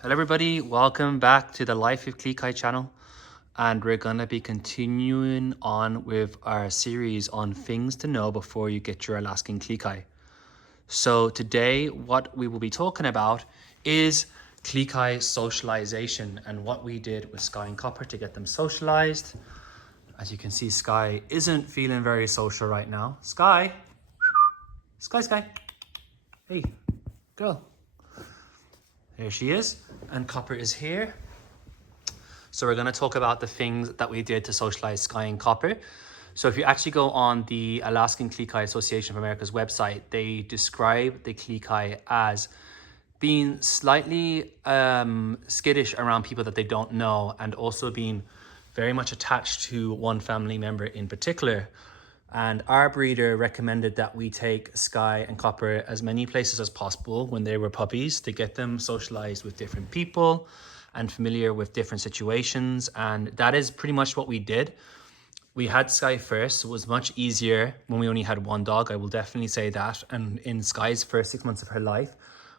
Hello everybody, welcome back to the Life of Klee channel, and we're going to be continuing on with our series on things to know before you get your Alaskan Klee. So today what we will be talking about is Klee socialization and what we did with Sky and Copper to get them socialized. As you can see, Sky isn't feeling very social right now. Sky, hey girl. There she is, and Copper is here. So we're going to talk about the things that we did to socialize Sky and Copper. So if you actually go on the Alaskan Klee Association of America's website, they describe the Klee as being slightly skittish around people that they don't know, and also being very much attached to one family member in particular. And our breeder recommended that we take Sky and Copper as many places as possible when they were puppies to get them socialized with different people and familiar with different situations. And that is pretty much what we did. We had Sky first. It was much easier when we only had one dog. I will definitely say that. And in Sky's first 6 months of her life,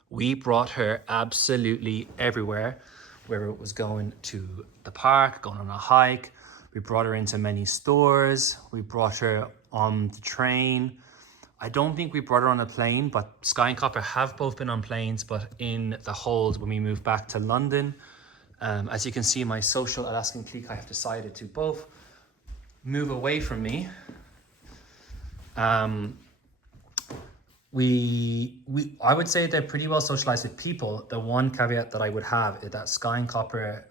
we brought her absolutely everywhere, whether it was going to the park, going on a hike. We brought her into many stores. We brought her on the train. I don't think we brought her on a plane, but Sky and Copper have both been on planes, but in the hold when we moved back to London. As you can see, my social Alaskan Klee have decided to both move away from me. I would say they're pretty well socialized with people. The one caveat that I would have is that Sky and Copper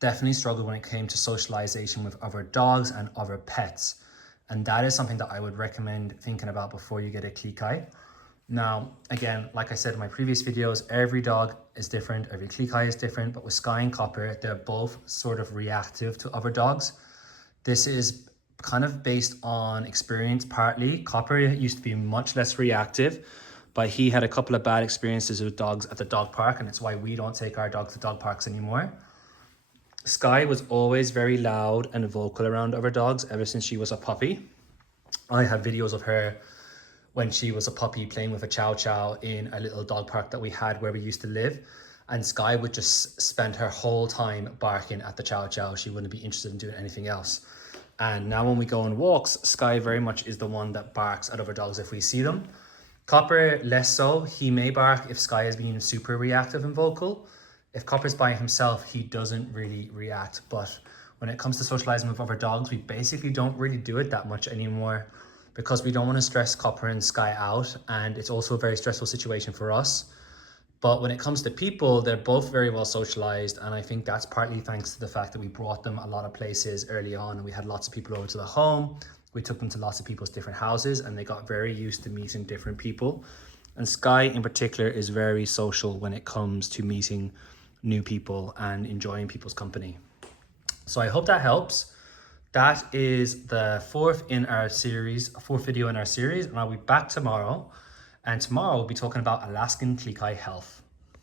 definitely struggled when it came to socialization with other dogs and other pets. And that is something that I would recommend thinking about before you get a Klee. Now, again, like I said in my previous videos, every dog is different, every Klee is different, but with Sky and Copper, they're both sort of reactive to other dogs. This is kind of based on experience partly. Copper used to be much less reactive, but he had a couple of bad experiences with dogs at the dog park, and it's why we don't take our dogs to dog parks anymore. Sky was always very loud and vocal around other dogs ever since she was a puppy. I have videos of her when she was a puppy playing with a chow chow in a little dog park that we had where we used to live. And Sky would just spend her whole time barking at the chow chow. She wouldn't be interested in doing anything else. And now when we go on walks, Sky very much is the one that barks at other dogs if we see them. Copper, less so. He may bark if Sky is being super reactive and vocal. If Copper's by himself, he doesn't really react. But when it comes to socializing with other dogs, we basically don't really do it that much anymore because we don't want to stress Copper and Sky out. And it's also a very stressful situation for us. But when it comes to people, they're both very well socialized. And I think that's partly thanks to the fact that we brought them a lot of places early on. And we had lots of people over to the home. We took them to lots of people's different houses and they got very used to meeting different people. And Sky in particular is very social when it comes to meeting new people and enjoying people's company. So I hope that helps. That is the fourth video in our series, and I'll be back tomorrow. And tomorrow we'll be talking about Alaskan Klee health.